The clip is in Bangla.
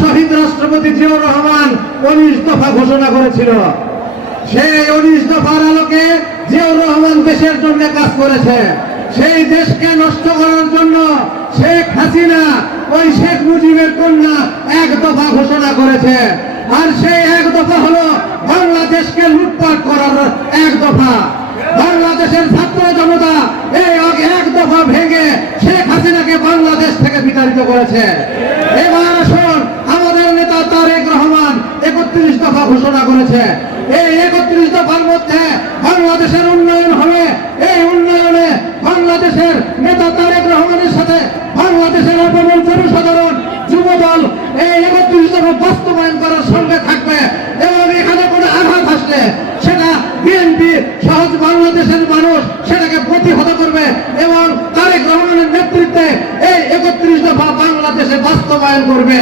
শহীদ রাষ্ট্রপতি জিয়াউর রহমান 19 দফা ঘোষণা করেছিল। সেই 19 দফার আলোকে জিয়াউর রহমান দেশের জন্য কাজ করেছে। সেই দেশকে নষ্ট করার জন্য শেখ হাসিনা ওই শেখ মুজিবের কন্যা 1 দফা ঘোষণা করেছে। আর সেই 1 দফা হলো বাংলাদেশকে লুটপাট করার 1 দফা। বাংলাদেশের ছাত্র জনতা এই 1 দফা ভেঙে শেখ হাসিনাকে বাংলাদেশ থেকে বিতাড়িত করেছে। এবার আসুন, আমাদের নেতা তারেক রহমান 31 দফা ঘোষণা করেছে। এই 31 দফার মধ্যে বাংলাদেশের উন্নয়ন হবে। এই উন্নয়নে বাংলাদেশের নেতা তারেক রহমানের সাথে বাংলাদেশের আপামর জনসাধারণ, যুবদল এই 31 দফা বাস্তবায়ন করার সঙ্গে থাকবে। এবং এখানে কোনো আঘাত আসলে সেটা বিএনপি সহজ বাংলাদেশের মানুষ সেটাকে প্রতিহত করবে এবং তারেক রহমানের নেতৃত্বে এই 31 দফা বাংলাদেশে বাস্তবায়ন করবে।